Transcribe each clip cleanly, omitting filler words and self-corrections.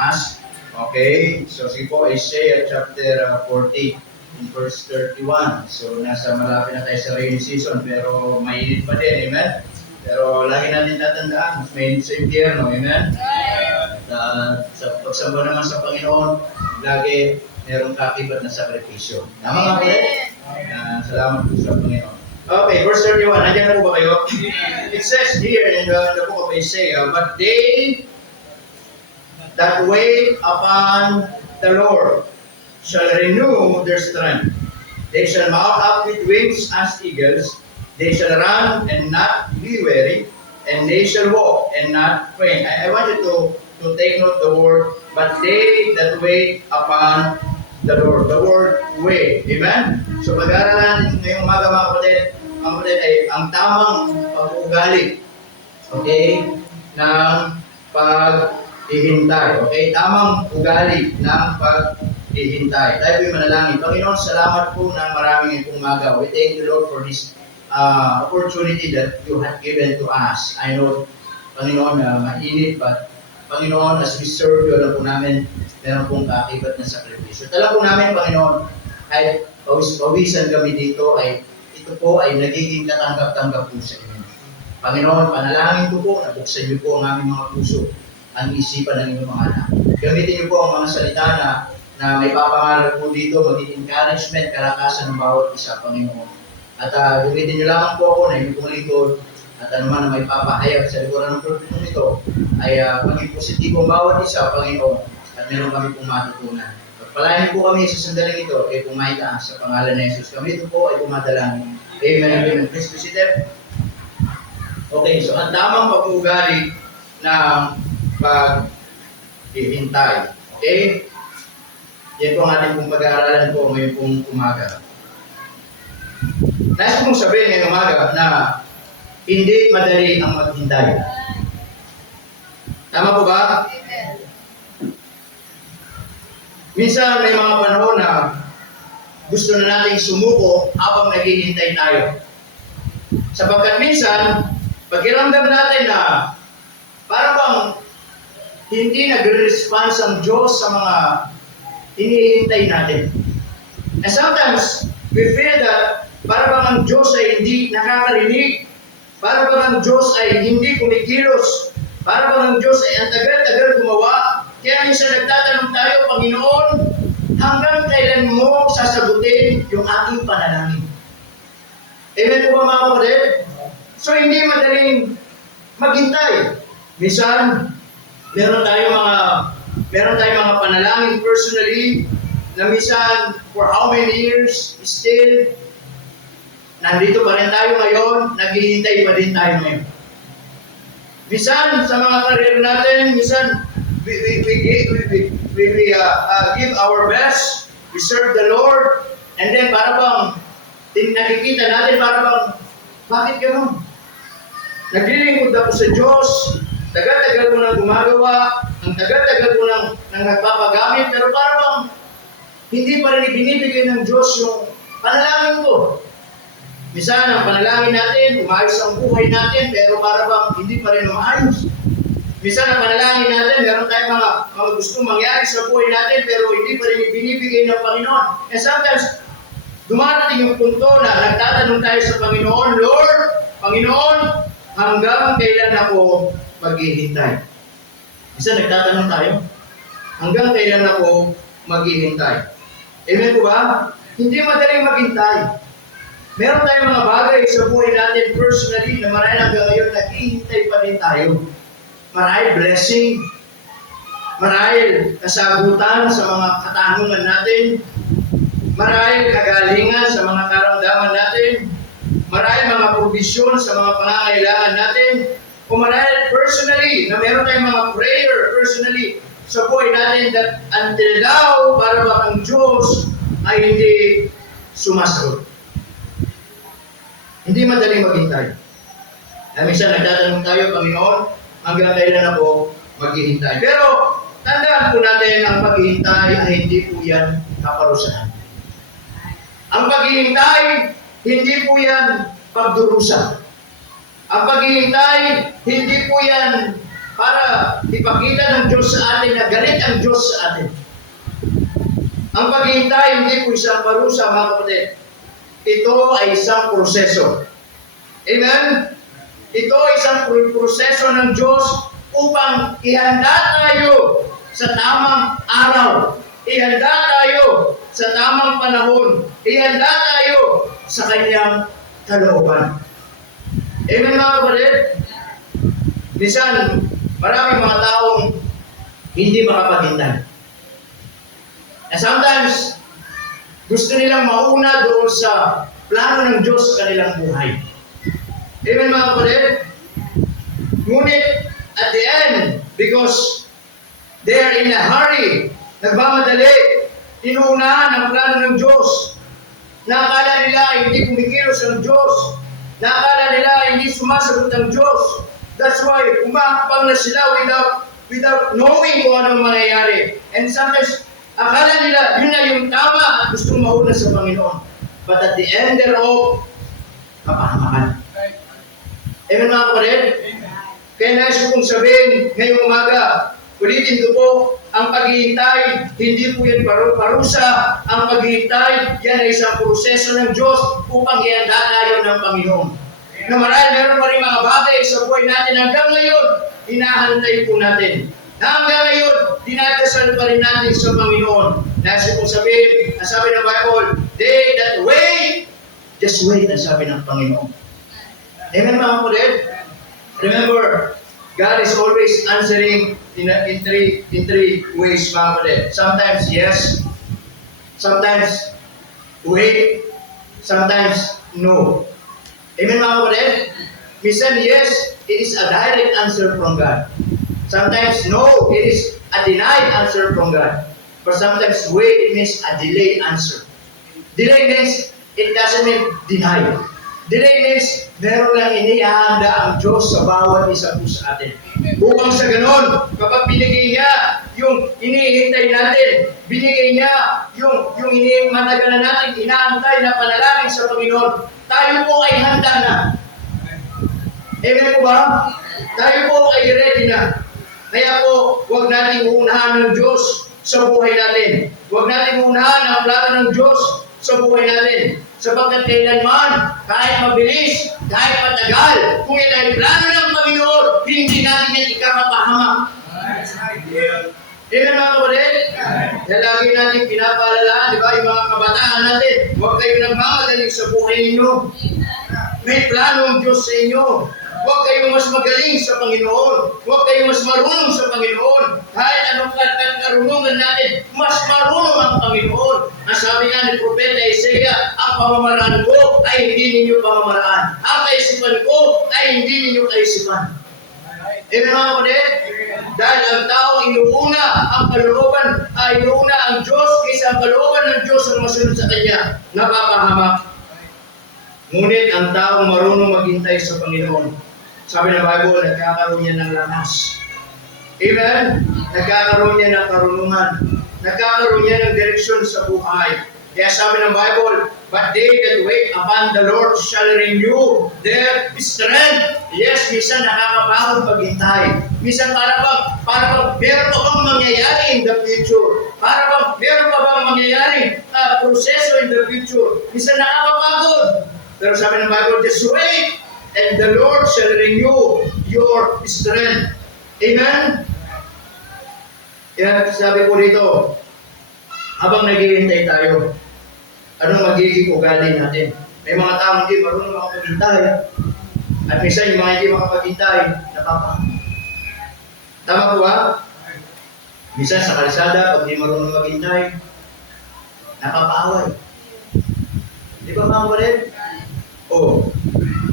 Mas. Okay, so si po Isaiah chapter 40 in verse 31. So nasa malapit na tayo sa rainy season pero mainit pa din, amen? Pero lagi natin tatandaan, mas mainit sa impyerno, amen? At sa pagsamba naman sa Panginoon, lagi merong kakibat na sakripisyo. Tama nga po rin? Salamat po sa Panginoon. Okay, verse 31. Nandiyan na po ba kayo? It says here in the book of Isaiah, but they that wait upon the Lord shall renew their strength. They shall mount up with wings as eagles. They shall run and not be weary, and they shall walk and not faint. I want you to take note the word, but they that wait upon the Lord. The word wait. Amen? So pag-aaralan ngayong umaga mga kapatid ay ang tamang pag-uugali. Okay? Ng paghihintay. Okay? Tamang ugali ng paghihintay. Tayo po'y manalangin. Panginoon, salamat po na maraming umaga. We thank you, Lord, for this opportunity that you have given to us. I know, Panginoon, na mainit, but Panginoon, as we serve you, alam po namin, meron pong kakibat na sakripisyo. Alam po namin, Panginoon, ay pawisan kami dito, ay ito po ay nagiging katanggap-tanggap po sa inyo. Panginoon, panalangin ko po, nabuksan niyo po ang aming mga puso, ang isipan ng inyong mga anak. Gamitin niyo po ang mga salita na may papangaral po dito, maging encouragement, kalakasan ng bawat isa, Panginoon. At gamitin niyo lamang po ako na inyong pong lingkod, at anuman na may papahayag sa likuran ng propetong ito, ay maging positibo ang bawat isa, Panginoon, at meron kami pong matutunan. Pagpalain po kami sa sandaling ito, ay pumaitaas sa pangalan ng Jesus. Kami ito po ay pumadalangin. Amen and amen. Please be seated. Okay, so ang tamang pag-uugali ng paghihintay. Okay? Yan po ang ating pong pag-aaralan po ngayon pong umaga. Nais ko pong sabihin ngayong umaga na hindi madali ang maghintay. Tama po ba? Minsan may mga panahon na gusto na nating sumuko habang naghihintay tayo. Sapagkat minsan, pakiramdam natin na parang bang hindi nagre-response ang Diyos sa mga hinihintay natin. And sometimes, we feel that parang bang ang Diyos ay hindi nakakarinig, parang bang ang Diyos ay hindi kumikilos, parang bang ang Diyos ay ang tagal-tagal gumawa. Kaya minsan nagtatanong tayo, Panginoon, hanggang kailan mo sasagutin yung aking panalangin? Amen po ba mga kapatid? So hindi madaling maghintay. Minsan, meron tayong mga panalangin personally na minsan for how many years still nandito pa rin tayo ngayon, naghihintay pa din tayo ngayon. Minsan sa mga career natin, minsan we give our best, we serve the Lord, and then para bang nakikita natin para bang bakit gano'n? Naglilingkod ako sa Diyos, tagal-tagal ko nang gumagawa, ang tagal-tagal ko nang nagpapagamit, pero para bang hindi pa rin ibinibigay ng Diyos yung panalangin ko. Minsan ang panalangin natin, umayos ang buhay natin, pero para bang hindi pa rin umayos. Minsan ang panalangin natin, meron tayong mga gustong mangyari sa buhay natin, pero hindi pa rin ibinibigay ng Panginoon. And sometimes, dumarating yung punto na nagtatanong tayo sa Panginoon, Lord, Panginoon, hanggang kailan ako maghihintay? Minsan nagtatanong tayo, hanggang kailan ako maghihintay? Amen po ba? Hindi madaling maghintay. Meron tayong mga bagay sa buhay natin personally na marahil hanggang ngayon naghihintay pa din tayo. Marahil blessing, marahil kasagutan sa mga katanungan natin, marahil kagalingan sa mga karamdaman natin, marahil mga provision sa mga pangangailangan natin, o marahil personally, na meron tayong mga prayer personally sa buhay natin that until now, para ba ang Diyos ay hindi sumasagot. Hindi madaling maghintay. Minsan nagtatanong tayo, Panginoon, hanggang kailan ako maghihintay. Pero tandaan po natin, ang paghihintay ay hindi po yan kaparusahan. Ang paghihintay, hindi po yan pagdurusa. Ang paghihintay, hindi po yan para ipakita ng Diyos sa atin na galit ang Diyos sa atin. Ang paghihintay hindi po isang parusa, mga kapatid. Ito ay isang proseso. Amen? Ito ay isang proseso ng Diyos upang ihanda tayo sa tamang araw. Ihanda tayo sa tamang panahon. Ihanda tayo sa kanyang kalooban. Amen, mga kapatid? Minsan, maraming mga taong hindi makapaghintay. And sometimes, gusto nilang mauna doon sa plano ng Diyos sa kanilang buhay. Amen, mga kapatid? Ngunit, at the end, because they are in a hurry, nagmamadali, inuunahan ang plano ng Diyos. Nakakala nila hindi kumikilos ang Diyos. Nakakala nila hindi sumasagot ang Diyos. That's why umakapang na sila without knowing kung anong mangyayari. And sometimes, akala nila yun na yung tama at gustong mauna sa Panginoon. But at the end thereof, kapahamakan. Amen, mga kapatid? Kaya nais ko pong sabihin ngayong umaga, ulitin ko po, ang paghihintay, hindi po yan parusa. Ang paghihintay, yan ay isang proseso ng Diyos upang ihanda tayo ng Panginoon. Na marahil meron pa rin mga bagay sa buhay natin hanggang ngayon, hinahantay po natin. Na hanggang ngayon, dinadasal pa rin natin sa Panginoon. Nais ko pong sabihin, ang sabi ng Bible, they that wait, just wait, ang sabi ng Panginoon. Amen, mga kapatid? Remember, God is always answering in three ways, mga kapatid. Sometimes yes, sometimes wait, sometimes no. Amen, mga kapatid? Minsan yes, it is a direct answer from God. Sometimes no, it is a denied answer from God. But sometimes wait, it means a delayed answer. Delay means it doesn't mean deny. Delay means meron lang inihahanda ang Diyos sa bawat isa po sa atin. Upang sa ganon, kapag binigay niya yung inihintay natin, binigay niya yung matagal na natin inaantay na panalangin sa Panginoon, tayo po ay handa na. Amen po ba? Tayo po ay ready na. Kaya po, huwag nating uunahan ng Diyos sa buhay natin. Huwag nating uunahan ang plano ng Diyos sa buhay natin. Sapagkat kailanman, kahit mabilis, kahit matagal, kung yan ay plano ng Panginoon, hindi natin yan ikakapahamak. Amen, mga kapatid? Kaya lagi natin pinapaalala, di ba, yung mga kabataan natin, huwag kayo nagmamagaling sa buhay ninyo. May plano ang Diyos sa inyo. Huwag kayong mas magaling sa Panginoon. Huwag kayong mas marunong sa Panginoon. Kahit anong karunungan natin, mas marunong ang Panginoon. Ang sabi nga ni Propeta Isaiah, ang pamamaraan ko ay hindi ninyo pamamaraan. Ang kaisipan ko ay hindi ninyo kaisipan. Amen, mga kapatid? Dahil ang tao inuuna ang kalooban, inuuna ang Diyos kaysa ang kalooban ng Diyos ang masunod sa Kanya, napapahamak. Ngunit ang taong marunong maghintay sa Panginoon, sabi ng Bible, nagkakaroon niya ng lakas. Amen? Nagkakaroon niya ng karunungan. Nagkakaroon niya ng direksyon sa buhay. Kaya sabi ng Bible, but they that wait upon the Lord shall renew their strength. Yes, minsan nakakapagod maghintay. Minsan para bang meron pa bang mangyayari in the future? Para bang meron pa bang mangyayari proseso in the future? Minsan nakakapagod. Pero sabi ng Bible, just wait, and the Lord shall renew your strength. Amen? Kaya sabi ko dito, habang naghihintay tayo, anong magiging ugali natin? May mga tao hindi marunong makapaghintay. At minsan yung mga hindi makapaghintay, napapahamak. Tama po ba? Minsan sa kalsada, pag hindi marunong maghintay, napapaaway. Di ba mga kapatid? Oh,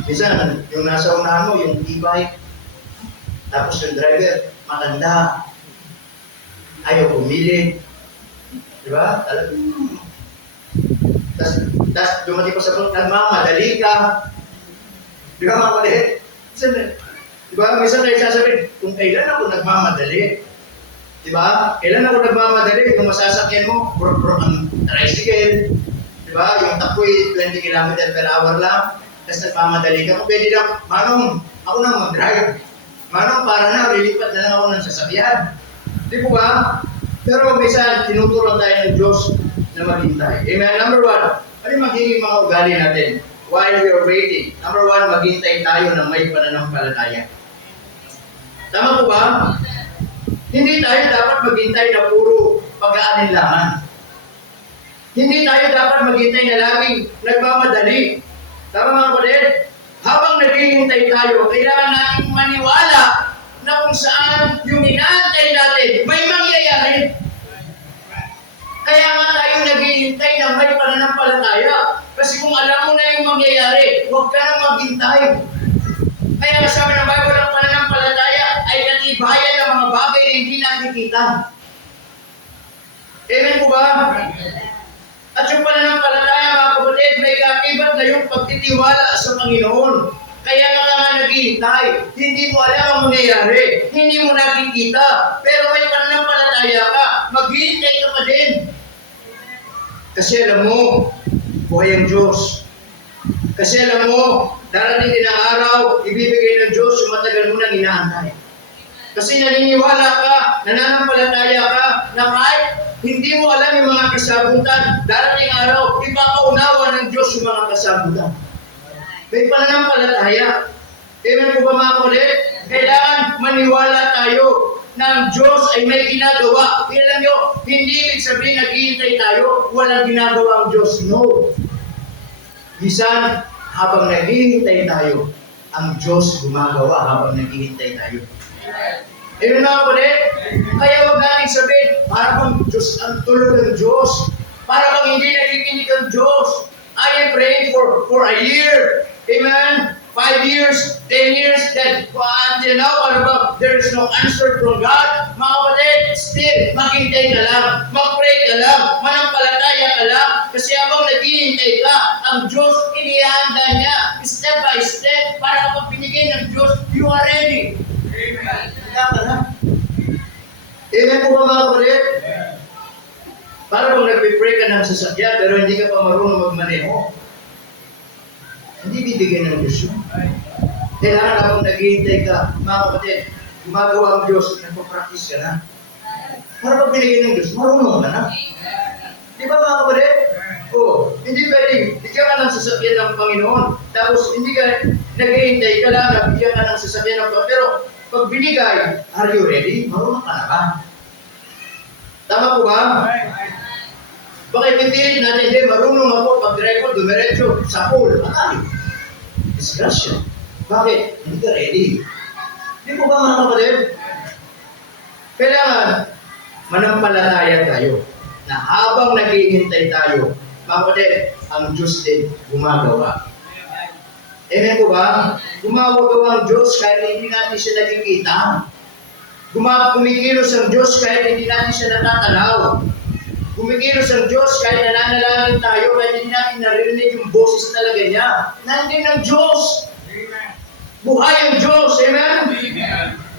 minsan, yung nasa unahan mo, yung e-bike, tapos yung driver, matanda, ayaw pumili. Di ba? Tapos dumating pa sa punta, madali ka. Di ba mga kapatid? Di ba? Minsan tayo sasabihin, kung kailan ako nagmamadali. Di ba? Kailan ako nagmamadali, kung masasakyan mo, ang tricycle. Di ba? Yung tapoy, 20 km per hour lang. Tapos nagmamadali ka. Kung pwede lang, Manong, ako nang mag-drive. Manong, para na, lilipat na lang ako ng sasakyan. Di po ba? Pero minsan, tinuturuan tayo ng Diyos na maghintay. Amen? Number one, ano yung magiging mga ugali natin while we are waiting? Number one, maghintay tayo ng may pananampalataya. Tama po ba? Hindi tayo dapat maghintay na puro pag-aalinlangan. Hindi tayo dapat maghintay na laging nagmamadali. Tama mga kapatid? Habang naghihintay tayo, kailangan natin maniwala na kung saan yung inaantay natin, may mangyayari. Kaya nga tayo naghihintay na may pananampalataya. Kasi kung alam mo na yung mangyayari, huwag ka nang maghintay. Kaya nga sabi ng Bible, ang pananampalataya ay katibayan ng mga bagay na hindi nakikita. Amen po ba? At yung pananampalataya, mga kapatid, may kaakibat na yung pagtitiwala sa Panginoon. Kaya nga naghihintay. Hindi mo alam ang mangyayari. Hindi mo nakikita. Pero may pananampalataya ka. Maghihintay ka pa din. Kasi alam mo, buhay ang Diyos. Kasi alam mo, darating din ang araw, ibibigay ng Diyos yung matagal mo nang inaantay. Kasi naniniwala ka, nananampalataya ka, na kahit hindi mo alam yung mga kasagutan, darating araw, ipapaunawa ng Diyos yung mga kasagutan. May pananampalataya. Amen po ba mga kapatid? Kailangan maniwala tayo na ang Diyos ay may ginagawa. Alam nyo, hindi ibig sabihin naghihintay tayo, walang ginagawa ang Diyos. No. Bisan, habang naghihintay tayo, ang Diyos gumagawa habang naghihintay tayo. Amen mga kapatid? Kaya huwag natin sabihin, para bang Diyos ang tulog ng Diyos. Para bang hindi nakikinig ang Diyos. I am praying for a year. Amen? 5 years, 10 years, then until now, para bang there is no answer from God. Mga kapatid, still, maghintay ka lang. Mag-pray ka lang. Manampalataya ka lang. Kasi habang naghihintay ka, ang Diyos, inihanda niya, step by step, para kapag binigay ng Diyos, you are ready. Amen. Amen po ba mga kapatid? Para kung nagpipray ka ng sasakyan pero hindi ka pa marunong magmaneho, hindi bibigyan ng Diyos yun. Kailangan habang naghihintay ka, mga kapatid, gumagawa ang Diyos, nagpapractice ka na. Para pag binigyan ng Diyos, marunong ka na. Di ba mga kapatid? Oo. Hindi pwedeng, bigyan ka ng sasakyan ng Panginoon, tapos hindi ka naghihintay ka lang, bigyan ka ng sasakyan ng Panginoon, pero pag binigay, are you ready? Marunong ka na ba? Tama po ba? Bakit pipilit natin, hindi, marunong ako pag-drive ko, dumiretso, sa pool, akali. Disgrasya. Bakit? Hindi ka ready. Hindi po ba mga kapatid? Kailangan, manampalataya tayo na habang naghihintay tayo, mga kapatid, ang Diyos din gumagawa. Amen po ba? Gumagawa ang Diyos kahit hindi natin siya nakikita. Kumikilos ang Diyos kahit hindi natin siya natatanaw. Kumikilos ang Diyos kahit nananalangin tayo, kahit hindi natin naririnig yung boses talaga niya. Nandun ang Diyos. Buhay ang Diyos. Amen?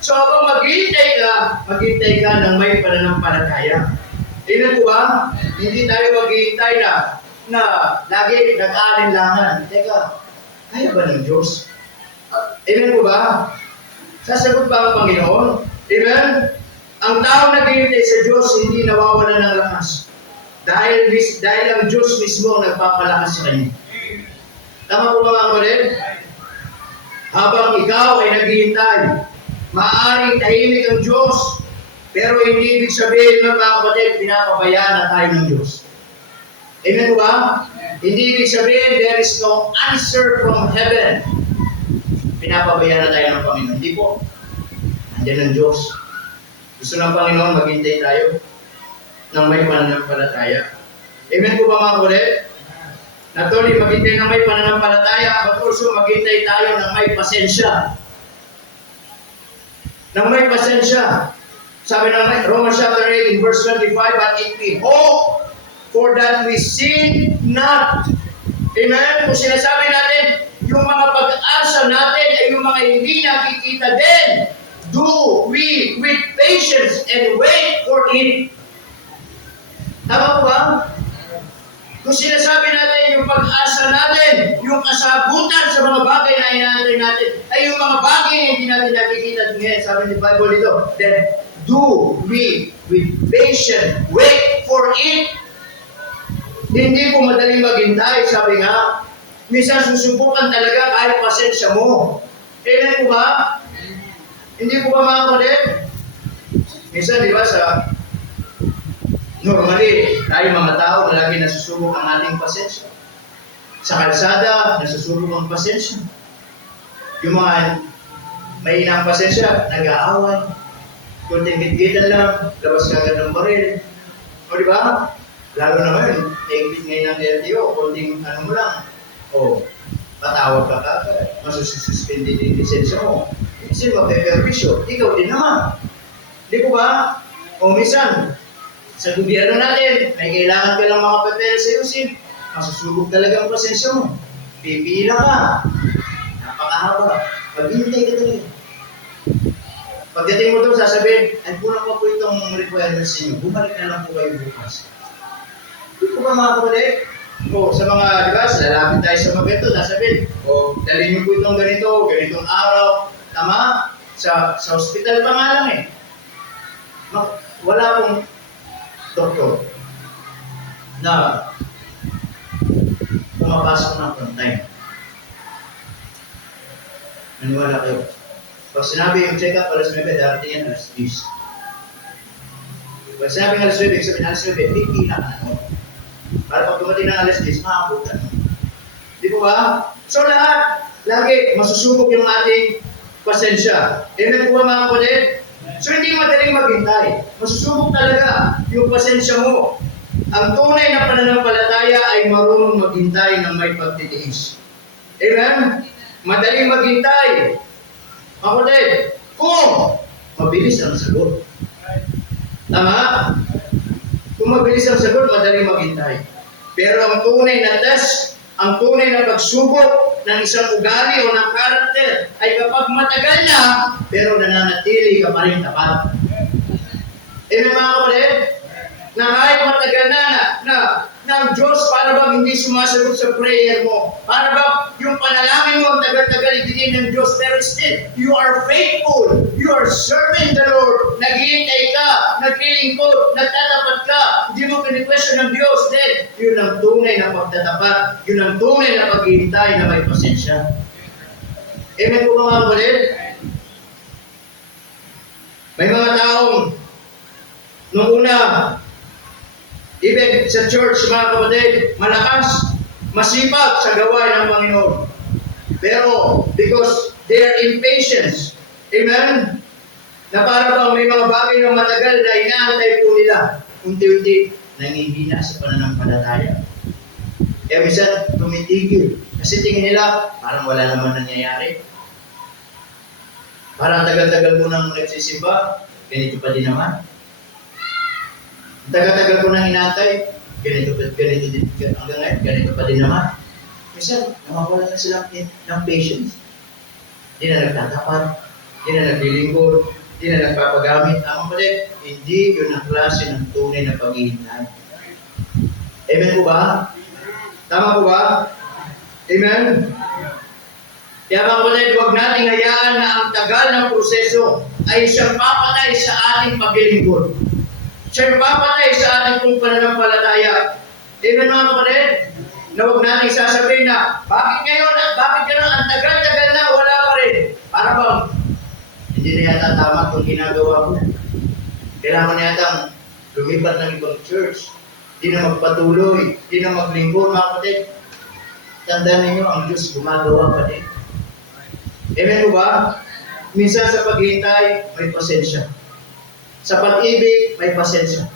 So habang maghihintay ka ng may pananampalataya. Amen po ba? Hindi tayo maghihintay na lagi nag-aalinlangan. Teka, kaya ba ng Diyos? Amen po ba? Sasagot ba ang Panginoon? Amen? Ang taong naghihintay sa Diyos hindi nawawala ng lakas. Dahil ang Diyos mismo ang nagpapalakas sa kanya. Tama po ba mga kapatid? Habang ikaw ay naghihintay, maaaring tahimik ang Diyos, pero hindi ibig sabihin mga kapatid, pinapabayaan na tayo ng Diyos. Amen po ba? Hindi ibig sabihin, there is no answer from heaven. Pinapabayaan na tayo ng Panginoon. Hindi po. Nandiyan ang Diyos. Gusto ng Panginoon, maghintay tayo ng may pananampalataya. Amen po ba mga kapatid? Not only maghintay ng may pananampalataya, but also maghintay tayo ng may pasensya. Ng may pasensya. Sabi ng Romans chapter 8 in verse 25, but if we hope for that we sin not. Amen? Kung sinasabi natin, yung mga pag-asa natin ay yung mga hindi nakikita din. Do we with patience and wait for it. Tama po ba? Kung sinasabi natin yung pag-asa natin, yung kasagutan sa mga bagay na inaantay natin, ay yung mga bagay na hindi natin nakikita ngayon. Sabi ni Bible dito, then do we with patience wait for it. Hindi po madaling maghintay, sabi nga. Minsan susubukan talaga kahit pasensya mo. Kailan po ba? Hindi po ba mga kapatid? Minsan, di ba, normally, tayo mga tao, lagi nasusubok ang ating pasensya. Sa kalsada, nasusubok ang pasensya. Yung mga may inang pasensya, nag-aaway. Kunting gitgitan lang, labas kagad ng baril. O di ba? Lalo naman, exit ngayon ng LTO, kunting ano mo lang. O, patawag ka kagad. Masususpindi din lisensya mo. Kasi mapeperwisyo, ikaw din naman. Di po ba? O minsan, sa gobyerno natin, may kailangan ka lang mga papeles sa ayusin. Masusubok talaga ang pasensya mo. Pipila ka. Napakahaba. Paghintay ka talaga. Pagdating mo doon, sasabihin, ay kulang pa po itong requirements ninyo. Bumalik na lang po kayo bukas. Di po ba mga kapatid? O sa mga, di ba, lalapit tayo sa mga ito, sasabihin, o dalhin niyo po itong ganito, ganitong araw. Tama? Sa hospital pa nga lang eh. Wala pong doktor na pumapasok ng on time. Naniwala kayo. Pag sinabi yung check-up, alas 9, darating yan alas 10. Pag sinabi ng alas 9, sabi ng alas 9, pipila ka na. Para pag dumating ng alas 10, makakabutan. Di po ba? So lahat, lagi masusubok yung ating pasensya. Amen po ba mga kapatid? So hindi madaling maghintay. Masusubok talaga yung pasensya mo. Ang tunay na pananampalataya ay marunong maghintay ng may pagtitiis. Amen? Madaling maghintay. Mga kapatid, kung mabilis ang sagot. Tama? Kung mabilis ang sagot, madaling maghintay. Pero ang tunay na test, ang tunay na pagsubok ng isang ugali o ng karakter ay kapag matagal na, pero nananatili ka pa rin tapat. Amen mga kapatid? Na kahit matagal na ang Diyos para bang hindi sumasagot sa prayer mo. Para bang yung panalangin mo ang tagal-tagal ibigay ng Diyos, pero still, you are faithful. You are serving the Lord. Naghihintay ka, naglilingkod, nagtatapat ka. Hindi mo kini-question ng Diyos. Then, yun ang tunay na pagtatapat. Yun ang tunay na paghihintay na may pasensya. Amen po mga kapatid? May mga taong nung una, even sa church, mga kapatid, malakas, masipag sa gawain ng Panginoon. Pero, because they are impatient, amen? Na para bang may mga bagay na matagal na inaantay po nila, unti-unti, nangihina sa pananampalataya. Kaya minsan, tumitigil. Kasi tingin nila, parang wala naman nangyayari. Parang tagal-tagal mo nang nagsisimba, ganito pa din naman. Tagal-tagal ko nang inaantay, ganito din, hanggang ngayon, ganito pa din naman. Minsan, nawawala na sila ng patience. Hindi na nagtatapat, hindi na naglilingkod, hindi na nagpapagamit. Ang kapatid, hindi yun ang klase ng tunay na paghihintay. Amen po ba? Tama po ba? Amen? Kaya mga kapatid, huwag nating hayaan na ang tagal ng proseso ay siyang papatay sa ating paglilingkod. Siyang papatay sa ating kung pananampalataya. Amen mga kapatid? Na huwag natin sasabihin na, bakit ngayon, ang tagal-tagal na, wala pa rin. Para bang, hindi na yata tama itong ginagawa ko. Kailangan na yata lumipat ng ibang church. Hindi na magpatuloy, hindi na maglingkod mga kapatid. Tandaan ninyo, ang Diyos gumagawa pa din. Amen po ba? Minsan sa paghihintay, may pasensya. Sa pag-ibig, may pasensya.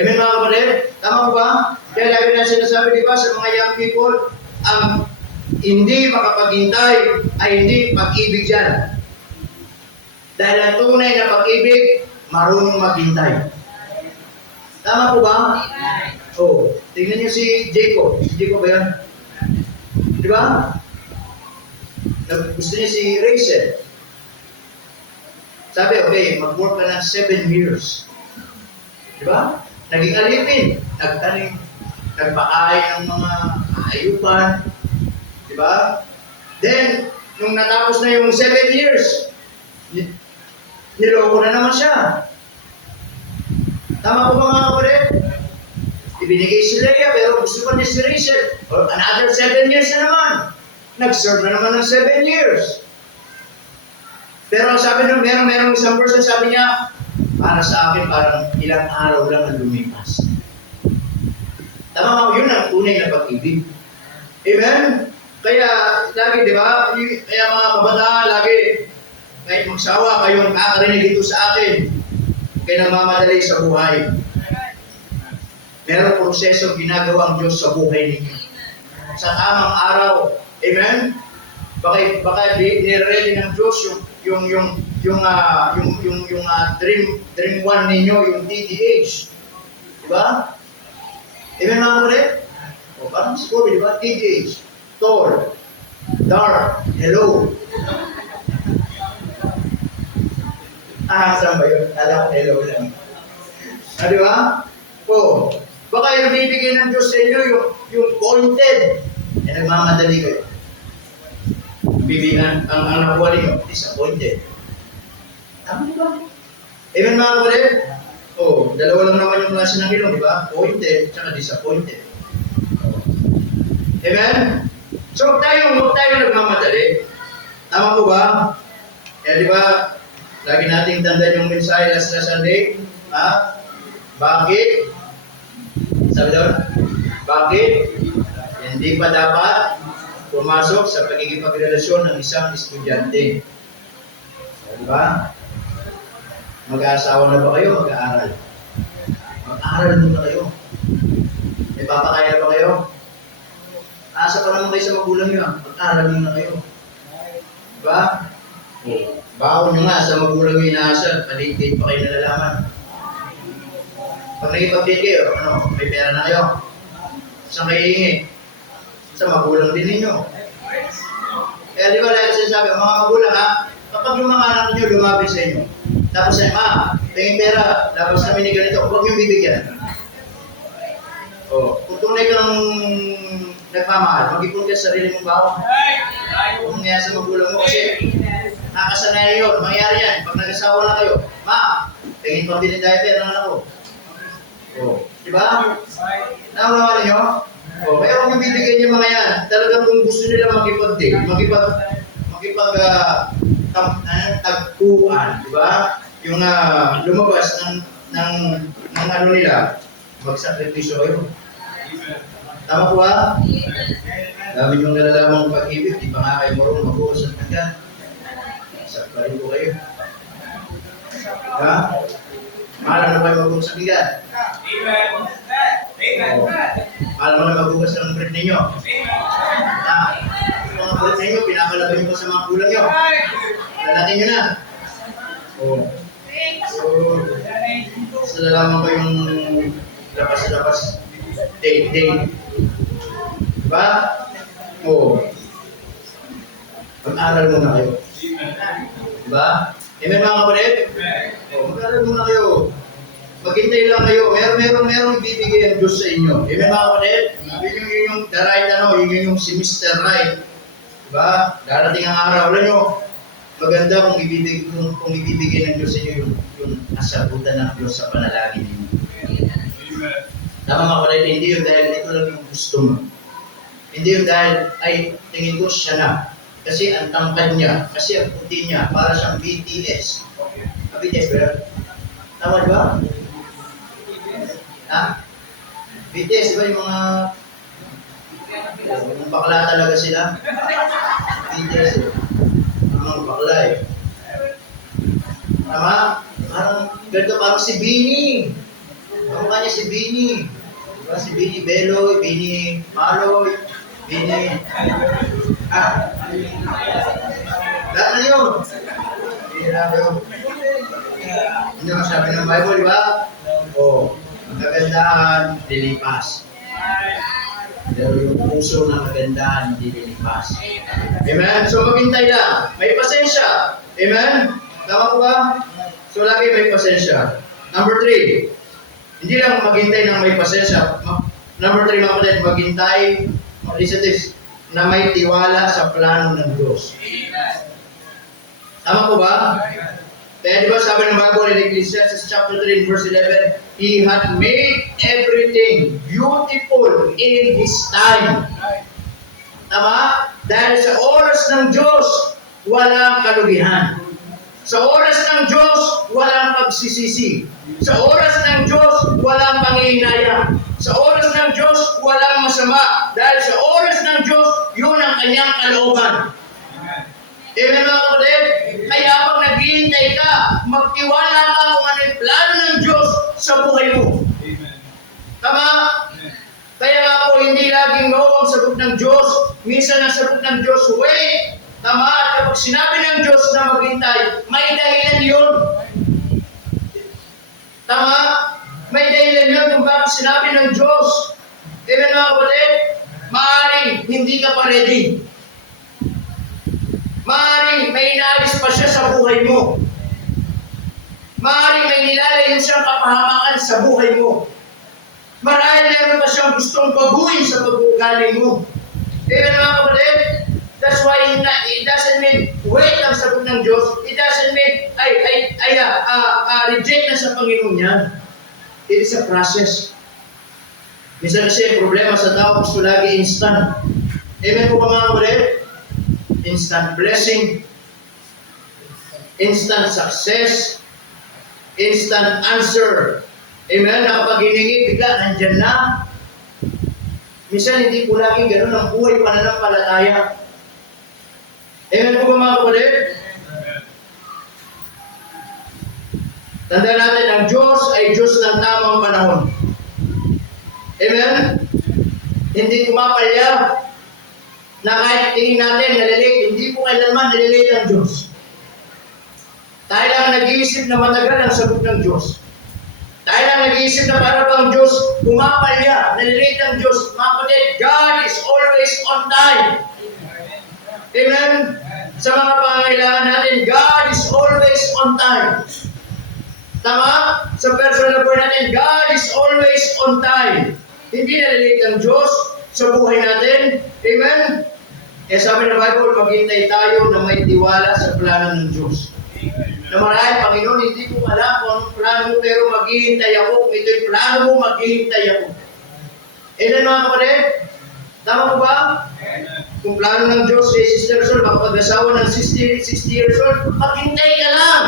Amen mga kapatid? Tama po ba? Kaya lagi na sinasabi, di ba, sa mga young people, ang hindi makapaghintay ay hindi pag-ibig yan. Dahil ang tunay na pag-ibig, marunong maghintay. Tama po ba? Oo. Tingnan niyo si Jacob. Si Jacob ba yan? Di ba? Gusto niya si Rachel. Sabi, okay, mag-work ka ng 7 years. Di ba? Naging alipin. Nagtanim. Nagpakain ng mga ayupan. Di ba? Then, nung natapos na yung 7 years, niloko na naman siya. Tama po ba mga kapatid? Ibinigay si Leah, pero gusto pa niya si Rachel. Or another 7 years na naman. Nag-serve na naman ng 7 years. Pero sabi nung merong isang person, sabi niya, para sa akin, parang ilang araw lang ang lumipas. Tama, yun ang tunay na pag-ibig. Amen? Kaya, lagi, di ba? Kaya mga kabataan, lagi, kahit magsawa, kayong kakarinig ito sa akin. Kaya namamadali sa buhay. Merong proseso ginagawa ang Diyos sa buhay ninyo. Sa tamang araw. Amen? Baka nire-ready ng Diyos yung dream one ninyo, yung TDH. Diba? Amen mga kapatid? O parang siguro, diba? TDH. Tall. Dark. Hello. Saan ba yun? Alam ko, hello lang. Diba? O, baka yung bibigyan ng Diyos sa inyo, yung pointed. Nagmamadali kayo. Bibigyan, ang nakuha ninyo, disappointed. Tama diba? Amen mga kapatid? O, dalawa lang naman yung klase ng ilong, diba? Pointed, tsaka disappointed. Amen? So, huwag tayo nagmamadali. Tama po ba? Di ba, lagi nating tandaan yung mensahe last na Sunday. Bakit? Sabi doon, bakit hindi pa dapat pumasok sa pagkikipagrelasyon ng isang estudyante? Di ba? Mag-aasawa na ba kayo? Mag-aaral? Mag-aaral na kayo. May papakaya na ba kayo? Asa pa naman kayo sa magulang nyo. Mag-aaral na kayo. Diba? Baon nyo nga sa magulang nyo inaasal. Paligid pa kayo nalalaman. Pag nagipag-date kayo, may pera na kayo. Saan kayo hihingi? Sa magulang din ninyo. Kaya di ba dahil sinasabi, mga magulang kapag yung mga anak nyo lumapit sa inyo, tapos tingin pera, labas kami ni ganito, huwag nyo bibigyan. Kung tunay kang nagmamahal, mag-ipon ka sa sarili mong baon. Huwag nangyari sa magulang mo kasi nakasanayan yun, mangyari yan. Pag nag-asawa na kayo, tingin pambili tayo pera ng anak ko. Diba? Naunawa ninyo? Kaya huwag yung bibigyan yung mga yan. Talagang kung gusto nila tagpuan, diba? Yung lumabas ng ano nila, magsakripisyo kayo. Tama po ba? Dami yung nalalamang pag-ibig, di pa nga kayo marunong mag-uos at nagkan. Sakta rin po kayo. Diba? Mahal na kayo mag-uos sa bigat. Mahal mo na mag-uos ng bread ninyo. Yung mga bread ninyo, pinapalabay nyo pa sa mga kulang nyo. Lalaki nyo na. So lamang ba yung labas-labas date. Diba? Mag-aral muna kayo. Diba? Amen mga kapatid? Mag-aral muna kayo. Maghintay lang kayo. Merong ibibigay ang Diyos sa inyo. Amen mga kapatid? Yun yung the right, yun yung si Mr. Right. Diba? Darating ang araw. Alam nyo, maganda kung ibibigay ng Diyos sa inyo yung nasagutan ng Diyos sa panalangin ninyo. Tama mga kapatid, hindi yun dahil ito lang yung gusto mo. Hindi yun dahil, tingin ko siya na. Kasi ang tangkad niya, kasi ang puti niya, para siyang BTS. BTS ba? Tama diba? BTS, diba yung mga bakla talaga sila? BTS, mga bakla Tama? Parang si Bini. Ang kanya si Bini. Diba si Bini Beloy, Bini Maloy, Bini... Lahat na yun. Hindi mo sabi ng Bible, di ba? Ang kagandahan, lilipas. Pero yung puso ng kagandahan, hindi lilipas. Amen? So maghintay lang. May pasensya. Amen? Tama po ba? So lagi may pasensya. Number 3. Hindi lang maghintay ng may pasensya. Number 3, mga kapatid, maghintay, listen to this, na may tiwala sa plano ng Diyos. Tama po ba? Kaya di ba sabi ng Bible in Ecclesiastes chapter 3 verse 11, He had made everything beautiful in His time. Tama? Dahil sa oras ng Diyos, walang kalugihan. Sa oras ng Diyos, walang pagsisisi. Sa oras ng Diyos, walang pangihinayang. Sa oras ng Diyos, walang masama. Dahil sa oras ng Diyos, yun ang kanyang kalooban. Amen mga kapatid? Kaya pag naghihintay ka, magtiwala ka kung ano yung plano ng Diyos sa buhay mo. Tama? Kaya nga po, hindi laging no ang sagot ng Diyos. Minsan ang sagot ng Diyos, wait. Tama? At kapag sinabi ng Diyos na maghintay, may dahilan yun. Tama? May dahilan yun kung bakit sinabi ng Diyos. Amen mga kapatid? Maaaring hindi ka pa ready. Maaaring may inaalis pa siya sa buhay mo. Maaaring may nilalayo siyang kapahamakan sa buhay mo. Marahil meron pa siyang gustong baguhin sa pag-uugali mo. Amen mga kapatid? That's why it doesn't mean wait ang sagot ng Diyos. It doesn't mean reject na sa Panginoon niya. It is a process. Minsan kasi problema sa tao gusto lagi instant. Amen po ba mga kapatid? Instant blessing, instant success, instant answer. Amen? Na kapag hiningi, bigla, nandyan na. Minsan, hindi po lagi ganun ang buhay pananampalataya. Amen po ba mga kapatid? Tandaan natin, ang Diyos ay Diyos ng tamang panahon. Amen? Hindi kumapalya na kahit tingin natin, nalilate, hindi po kailanman nalilate ang Diyos. Tayo lang nag-iisip na matagal ang sagot ng Diyos. Tayo lang nag-iisip na para bang Diyos, kumapalya, nalilate ang Diyos. Mga kapatid, God is always on time. Amen? Sa mga pangangailangan natin, God is always on time. Tama? Sa personal buhay natin, God is always on time. Hindi nalilate ang Diyos sa buhay natin. Amen? Kaya sabi ng Bible, maghintay tayo na may tiwala sa plano ng Diyos. Na marahil, Panginoon, hindi ko alam kung anong plano mo, pero maghihintay ako. Kung ito yung plano mo, maghihintay ako. Amen mga kapatid? Tama po ba? Kung plano ng Diyos, si Sister Sol, makapag-asawa ng 60 years old, maghintay ka lang.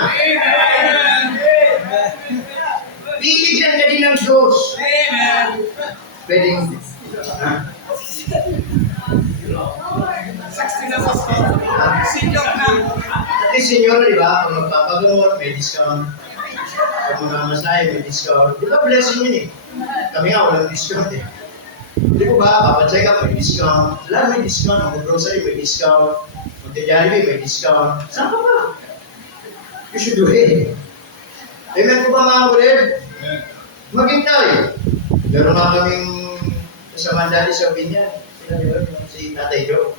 Bibigyan ka din ng Diyos. Pwedeng, At senior, di ba? Kung magpapagamot, may discount. Kung mamamasay, may discount. Di ba blessing yun eh? Kami nga, walang discount eh. Di ba ba? Papacheck up, may discount. Lahat may discount. Mag-grocery, may discount. Mag-Jollibee, may discount. Saan pa ba? You should do it. Amen po ba mga kapatid? Maghintay. Meron nga kaming kasama dati sa Binyan. Sila di ba? Si Tatay Joe.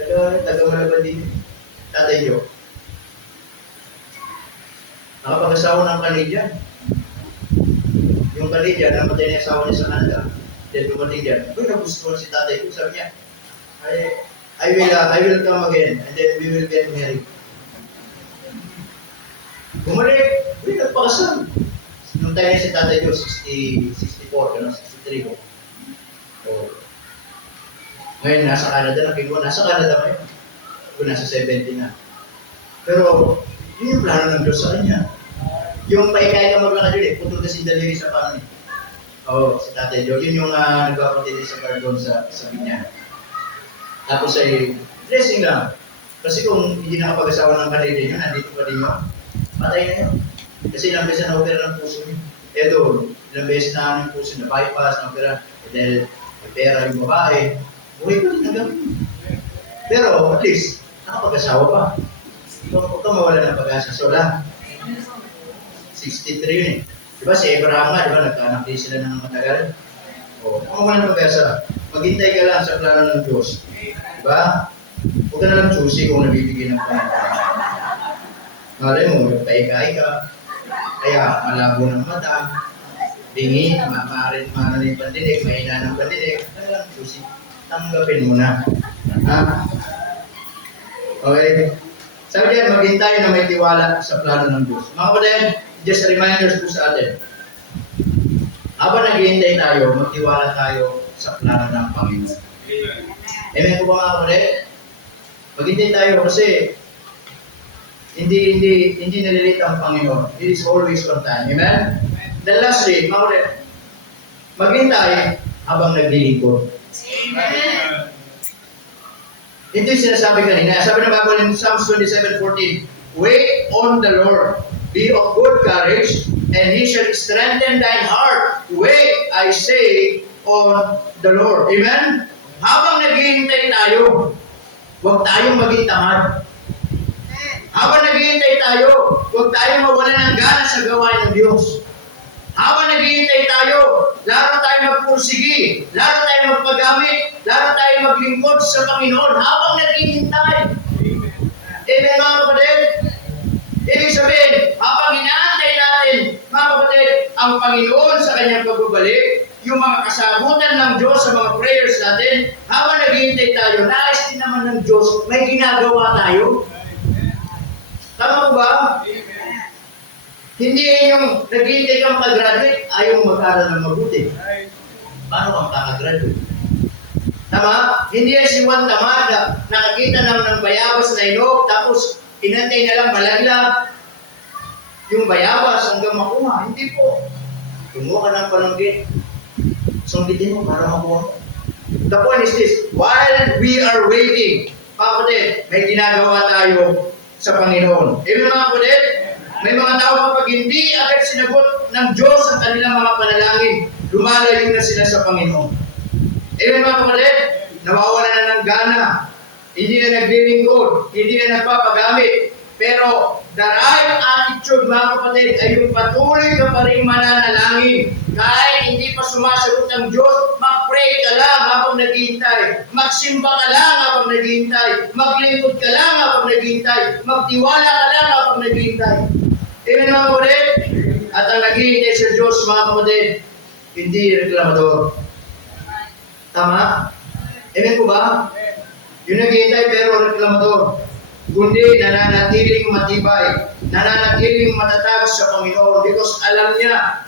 Taga-Malaban din. Tatay Joe. Nakapag-asawa ng Canadian. Yung Canadian, namatay na yung asawa niya sa Canada. Then dumating dyan. Uy, nagustuhan si Tatay Joe. Sabi niya, I will come again and then we will get married. Bumalik. Uy, nagpakasal. Nung tayo niya si Tatay Joe, 64, 63 ko. So, ngayon, nasa Canada na. Nasa Canada ngayon. Kung nasa 70 na. Pero, yun yung plano ng Diyos sa kanya. Yung paikay ka maglakad yun eh, putol kasi daliri sa paano eh. Oo, si Tatay Joe. Yun yung nagpapatili sa cardon sa Binyan. Tapos ay, blessing lang. Kasi kung hindi nakapag-asawa ng Canadian yun, nandito pa din yun, patay na yun. Kasi ilang beses na opera ng puso yun. Edo, ilang beses na yung puso na bypass, na opera, dahil may pera yung babae, buhay pa rin ang gawin. Pero, at least, nakapag-asawa pa. Huwag kang mawala ng pag-asa. So lang, 63 yun eh. Diba si Abraham nga, diba, nagkaanak din sila ng matagal. O, kung mawala ng pag-asa, maghintay ka lang sa plano ng Diyos. Diba? Huwag ka na lang choosy kung nabibigyan ng pangalan. Malay mo, paikay ka, kaya malabo ng mata, bingi, maaaring ng pandinig, mahina ng pandinig, kaya lang choosy. Tanggapin mo na. Ha? Okay? Sabi diyan, maghintay na may tiwala sa plano ng Diyos. Mga kapatid, just reminders po sa atin. Habang naghihintay tayo, magtiwala tayo sa plano ng Panginoon. Amen po ba mga kapatid? Maghintay tayo kasi hindi nalilita ang Panginoon. It is always on time. Amen? Then lastly, mga kapatid, maghintay habang naglilingkod. Amen. Ito yung sinasabi kanina. Sabi ng Bible in Psalms 27:14, wait on the Lord, be of good courage, and He shall strengthen thine heart. Wait, I say, on the Lord. Amen? Habang naghihintay tayo, huwag tayong maging tamad. Habang naghihintay tayo, huwag tayong mawalan ng gana sa gawain ng Diyos. Habang naghihintay tayo, lalo tayo magpursigi, lalo tayo magpagamit, lalo tayo maglingkod sa Panginoon habang naghihintay. Amen mga kapatid? Ibig sabihin, habang inaantay natin, mga kapatid, ang Panginoon sa kanyang pagbabalik, yung mga kasagutan ng Diyos sa mga prayers natin, habang naghihintay tayo, nais din naman ng Diyos, may ginagawa tayo. Tama po ba? Hindi yung naghihintay kang mag-graduate, ayaw mag-aral ng mabuti. Paano kang kakagraduate? Tama? Hindi yan si Juan tamad na nakakita ng bayabas na inog, tapos inantay na lang malaglag yung bayabas hanggang makuha. Hindi po. Kumuha ka ng panunggit. Sunggitin mo para makuha mo. The point is this, while we are waiting, mga kapatid, may ginagawa tayo sa Panginoon. Amen mga kapatid? May mga tao kapag hindi agad sinagot ng Diyos ang kanilang mga panalangin, lumalayo na sila sa Panginoon. Amen mga kapatid? Nawawala na ng gana. Hindi na naglilingkod. Hindi na nagpapagamit. Pero the right attitude mga kapatid ay yung patuloy ka pa rin mananalangin. Kahit hindi pa sumasagot ng Diyos, mag-pray ka lang habang naghihintay. Magsimba ka lang habang naghihintay. Maglingkod ka lang habang naghihintay. Magtiwala ka lang habang naghihintay. Amen mga kapatid? At ang naghihintay sa Diyos mga kapatid, hindi reklamador. Tama? Amen po ba? Yung naghihintay pero reklamador. Kundi nananatiling matibay, nananatiling matatag sa Panginoon because alam niya,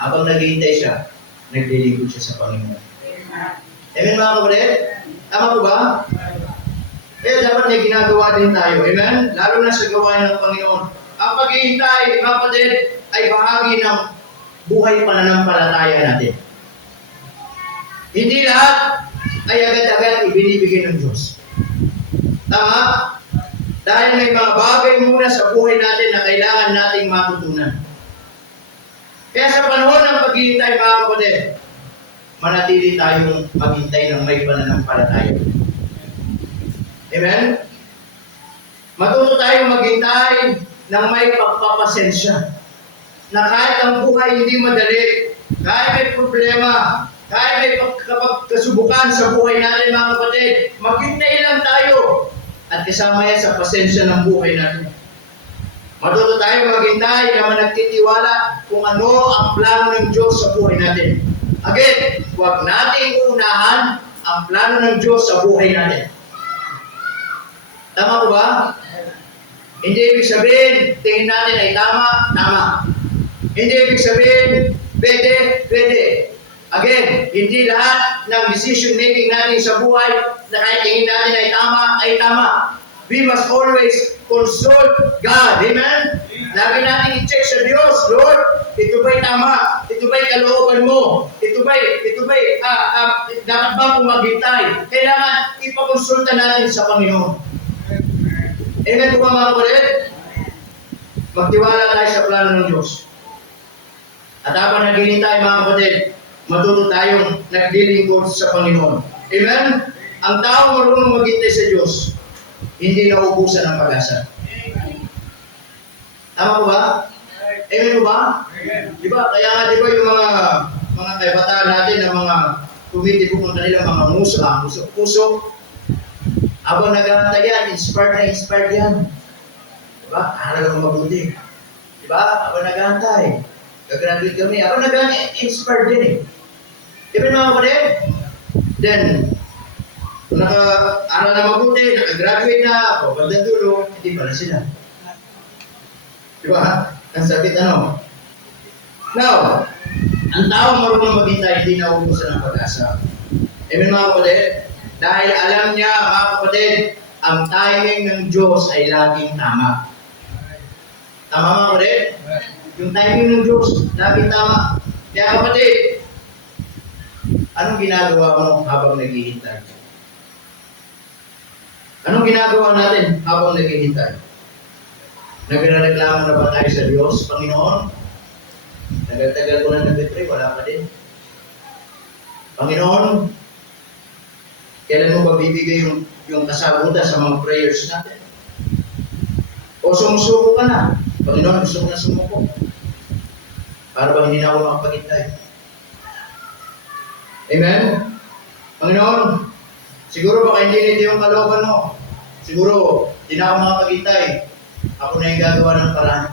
habang naghihintay siya, naglilingkod siya sa Panginoon. Amen mga kapatid? Tama po ba? Kaya dapat may ginagawa din tayo. Amen? Lalo na sa gawain ng Panginoon. Ang paghihintay, mga kapatid, ay bahagi ng buhay pananampalataya natin. Hindi lahat ay agad-agad ibinibigay ng Diyos. Tama? Dahil may mga bagay muna sa buhay natin na kailangan nating matutunan. Kaya sa panahon ng paghihintay, mga kapatid, manatili tayong maghintay ng may pananampalataya. Amen? Matuto tayong maghintay ng may pagpapasensya. Na kahit ang buhay hindi madali, kahit may problema, kahit may kasubukan sa buhay natin mga kapatid, maghintay lang tayo. At kasama yan sa pasensya ng buhay natin. Matuto tayo maghintay na managtitiwala kung ano ang plano ng Diyos sa buhay natin. Again, huwag nating uunahan ang plano ng Diyos sa buhay natin. Tama po ba? Hindi ibig sabihin, tingin natin ay tama, tama. Hindi ibig sabihin, pwede, pwede. Again, hindi lahat ng decision making natin sa buhay na kahit tingin natin ay tama. We must always consult God. Amen? Lagi natin i-check sa Diyos, Lord, ito ba'y tama? Ito ba'y kalooban mo? Ito ba'y dapat ba kung maghintay? Kailangan ipakonsulta natin sa Panginoon. Amen po ba mga kapatid? Magtiwala tayo sa plano ng Diyos. At habang naghihintay mga kapatid, matuto tayong naglilingkod sa Panginoon. Amen? Ang tao marunong maghintay sa Diyos, hindi nauubusan ng pag-asa. Tama po ba? Amen po ba? Diba? Kaya nga diba yung mga kaibataan natin na mga tumitibok ng kanilang mga puso, habang nag-aantay yan, inspired yan. Diba? Aral ako mabuti. Diba? Habang nag-aantay, gagraduate kami. Habang nag-aantay, inspired din eh. Diba mga kapatid? Then, naka-aral na mabuti, naka-graduate na, o bandang dulo, hindi pala sila. Di ba? Ang sakit ano? Now, ang tao marunong maghintay, hindi na uubusan ng pag-asa. Amen mga kapatid? Dahil alam niya, mga kapatid, ang timing ng Diyos ay laging tama. Tama mga kapatid? Yung timing ng Diyos, laging tama. Kaya kapatid, anong ginagawa mo habang naghihintay? Anong ginagawa natin habang naghihintay? Nagrereklamo na ba tayo sa Diyos, Panginoon? Tagal-tagal ko na nag-pray, wala pa din. Panginoon, kailan mo ba bibigay yung kasagutan sa mga prayers natin? O sumusuko ka na? Panginoon, gusto ko na sumuko. Para bang hindi na ako makapagintay? Amen? Panginoon, siguro baka hindi nito yung kalooban mo. Siguro, hindi na ako makapagintay. Ako na yung gagawa ng paraan.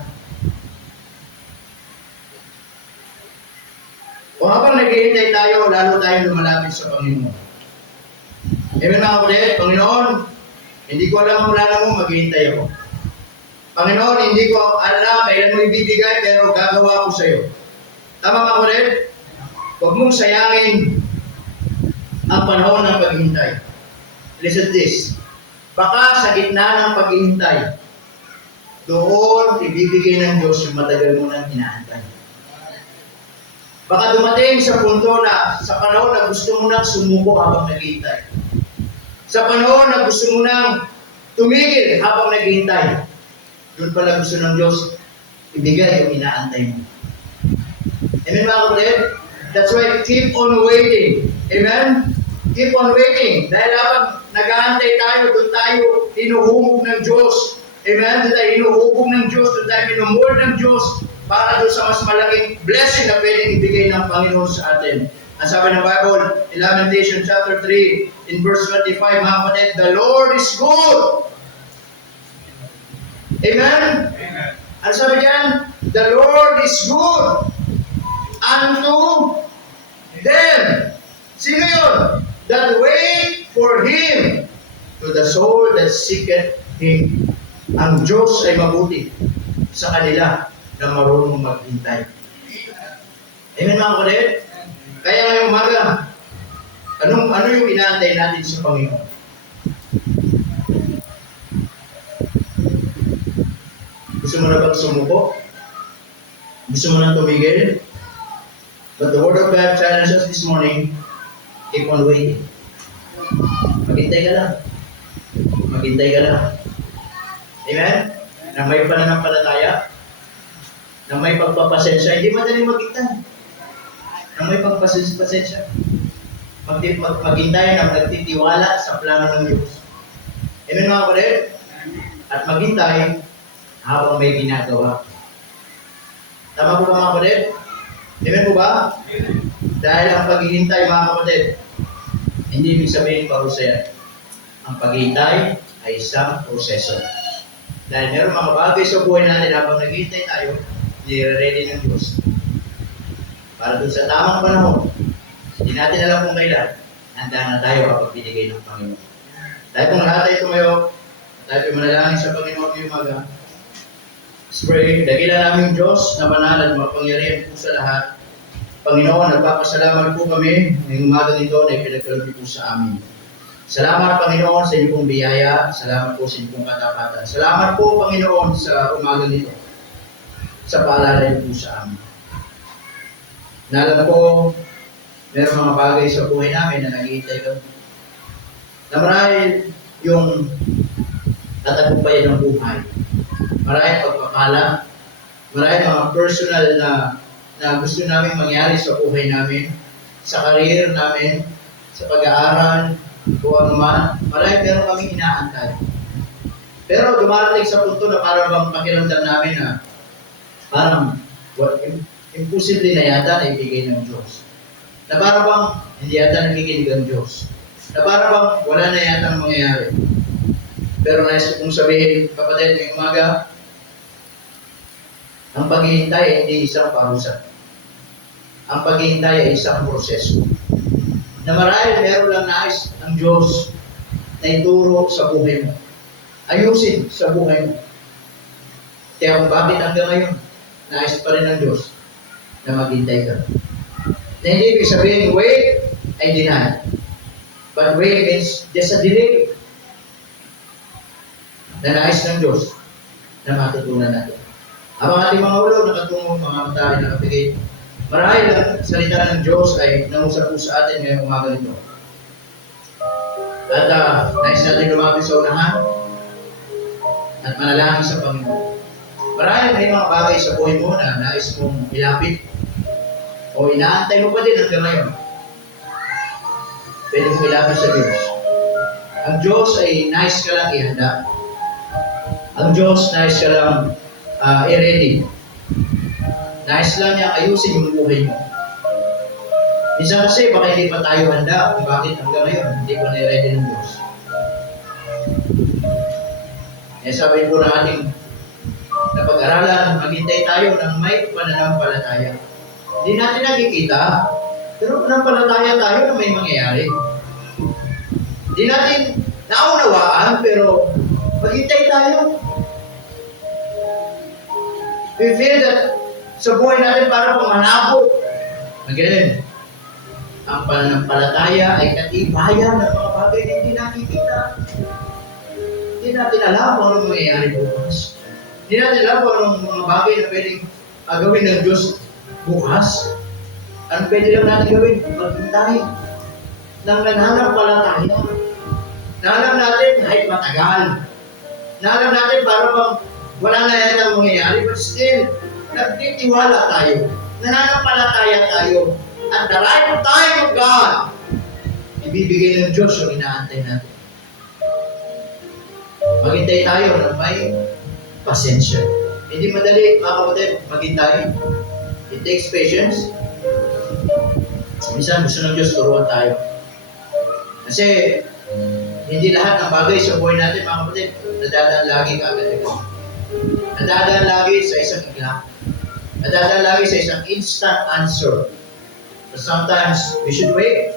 O habang naghihintay tayo, lalo tayong lumalapit sa Panginoon. Amen mga kapatid, Panginoon, hindi ko alam ang plano mo, maghihintay ako. Panginoon, hindi ko alam kailan mo ibibigay, pero gagawa ko sa iyo. Tama mga kapatid? Huwag mong sayangin ang panahon ng paghihintay. Listen to this. Baka sa gitna ng paghihintay, doon ibibigay ng Diyos yung matagal mo nang inaantay. Baka dumating sa punto na sa panahon na gusto mo nang sumuko habang naghihintay. Sa panahon na gusto mo nang tumigil habang naghihintay. Doon pala gusto ng Diyos ibigay yung inaantay mo. Amen mga kapatid? That's why keep on waiting. Amen? Keep on waiting. Dahil habang nag-aantay tayo, doon tayo hinuhubog ng Diyos. Amen? Doon tayo hinuhubog ng Diyos, doon tayo minumul ng Diyos para doon sa mas malaking blessing na pwedeng ibigay ng Panginoon sa atin. Ang sabi ng Bible, in Lamentation chapter 3, in verse 25, mga kapatid, the Lord is good. Amen? Amen. Ang sabi diyan, the Lord is good unto them. Sino yun? That wait for Him, to the soul that seeketh Him. Ang Diyos ay mabuti sa kanila na marunong maghintay. Amen mga kapatid? Kaya ngayong umaga, ano yung inaantay natin sa Panginoon? Gusto mo na bang sumuko? Gusto mo na tumigil? But the Word of God challenges us this morning, keep on waiting. Maghintay ka lang. Maghintay ka lang. Amen? Na may pananampalataya, na may pagpapasensya, hindi madali maghintay. Na may pagpapasensya. Maghintay na nagtitiwala sa plano ng Diyos. Amen mga kapatid? At maghintay habang may ginagawa. Tama po ba mga kapatid? Amen po ba? Dahil ang paghihintay mga kapatid, hindi ibig sabihin parusa yan. Ang paghihintay ay isang proseso. Dahil meron mga bagay sa buhay natin habang naghihintay tayo, nire-ready ng Diyos. Para doon sa tamang panahon, hindi natin alam kung kailan, handa na tayo kapag binigay ng Panginoon. Tayo kung lahat tayo tumayo, tayo ay manalangin sa Panginoon ngayong umaga. Let's pray. Dakilan naming Diyos na banal at mapangyarihan po sa lahat. Panginoon, nagpapasalamat po kami ngayong umaga nito na ipinagkaloob po sa amin. Salamat, Panginoon, sa inyong pong biyaya. Salamat po sa inyong pong katapatan. Salamat po, Panginoon, sa umaga nito. Sa paalala niyo po sa amin. Nalam po, meron mga bagay sa buhay namin na naghihintay kami. Na marahil yung tatagumpayan ng buhay. Marahil pagpapala. Marahil mga personal na gusto namin mangyari sa buhay namin, sa career namin, sa pag-aaral, kung ano man. Marahil meron kaming inaantay. Pero dumarating sa punto na parang bang pakiramdam namin na parang imposible na yata na ibigay ng Diyos. Na parang bang hindi yata nakikinig ang Diyos. Na parang bang wala na yata ang mangyayari. Pero nais kong sabihin, kapatid, ngayong umaga, ang paghihintay ay hindi isang parusa. Ang paghihintay ay isang proseso. Na marahil meron lang nais ang Diyos na ituro sa buhay mo. Ayusin sa buhay mo. Kaya kung bakit hanggang ngayon, nais pa rin ng Diyos na maghintay ka. Na hindi ibig sabihin, wait ay deny. But wait means just a delay. Na nais ng Diyos na matutunan natin. Ang ating mga ulo, nakatungo, mga matari, nakapigay. Marahil ang salita ng Diyos ay nangusap po sa atin ngayong umaga nito. At nais natin lumapit sa unahan at manalangin sa Panginoon. Marahil may mga bagay sa buhay mo na nais mong ilapit o inaantay mo pa din hanggang ngayon. Pwede mong ilapit sa Diyos. Ang Diyos ay nais ka lang ihanda. Ang Diyos nais ka lang i-ready. Nais lang niya ayusin yung buhay mo. Minsan kasi baka hindi pa tayo handa kung bakit hanggang ngayon hindi pa na-ready ng Diyos. Eh sabi po ng ating napag-aralan, maghintay tayo ng may pananampalataya. Hindi natin nakikita, pero pananampalataya tayo na may mangyayari. Hindi natin naunawaan, pero maghintay tayo. We feel that sa buhay natin para pang manabo. Again, ang pananampalataya ay katibayan ng mga bagay na hindi nakikita. Hindi natin alam kung anong mangyayari bukas. Hindi natin alam kung anong mga bagay na pwedeng gawin ng Diyos bukas. Ano pwede lang natin gawin? Maghintay ng nananampalataya. Na alam natin kahit matagal. Na alam natin para bang wala na yata mangyayari, but still, nagtitiwala tayo. Nananampalataya tayo. At the right time of God, ibibigay ng Diyos yung inaantay natin. Maghintay tayo na may pasensya. Hindi madali, mga kapatid, maghintay. It takes patience. Minsan gusto ng Diyos turuan tayo. Kasi, hindi lahat ng bagay sa buhay natin, mga kapatid, nadadaan lagi kaagad-agad. Nadadaan lagi sa isang iglap. Nadadaan lagi sa isang instant answer. But sometimes, we should wait.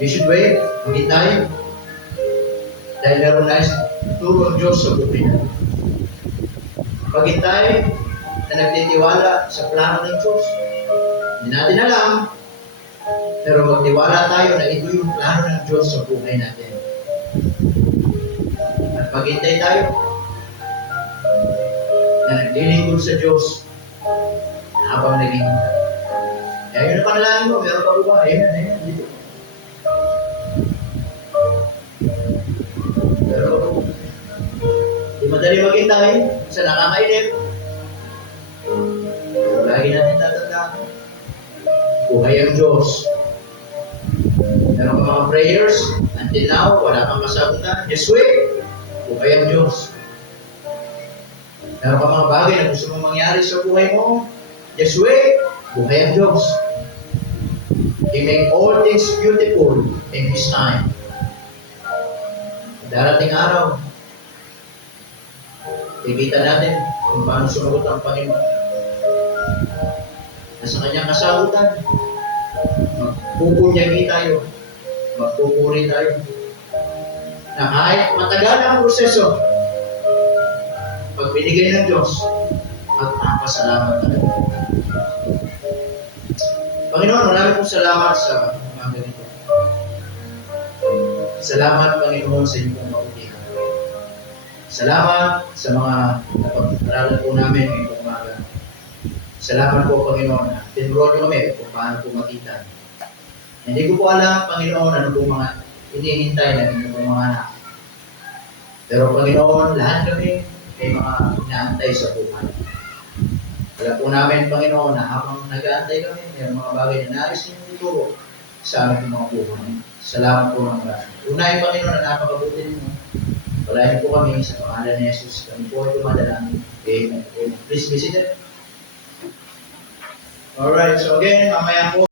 We should wait. Maghintay. Dahil meron na turo ang Diyos sa buhay natin. Maghintay na nagtitiwala sa plano ng Diyos. Hindi natin alam, pero magtiwala tayo na ito yung plano ng Diyos sa buhay natin. At maghintay tayo na naglilingkod sa Diyos habang naglilingkod. Kaya yun ang panalangin mo, meron pa ba? Ayan, dito. Pero, di madali maghintay sa nakakainip. Pero lagi natin tatandaan, buhay ang Diyos. Meron ka mga prayers, until now, wala kang kasagutan. Just wait, buhay ang Diyos. Meron ka mga bagay na gusto mong mangyari sa buhay mo, just wait, buhay ang Diyos. He make all things beautiful in His time. Darating araw, ikita natin kung paano sumagot ang Panginoon. Nasa kanyang kasagutan, magpupunyagi tayo, magpupuri tayo. Na kahit matagal ang proseso, pag binigay ng Diyos, magpapasalamat tayo. Panginoon, maraming pong salamat sa mga ganito. Salamat, Panginoon, sa inyong mautihan. Salamat sa mga napag-aralan po namin ngayong umaga. Salamat po, Panginoon, na tinuruan nyo kami kung paano po makita. Hindi ko po alam, Panginoon, ano po mga inihintay na inyong mga anak. Pero, Panginoon, lahat kami may mga inaantay sa buhay. Alam po namin, Panginoon, na habang nag-aantay kami, may mga bagay na nais nyo ituro sa aming mga buhay. Salamat po ng marami. Unahin, Panginoon, na napakabuti mo. Palayan po kami sa pangalan ni Jesus. Kami po ay tumadalangin. Amen. Please visit it. Alright, so again, mamaya po,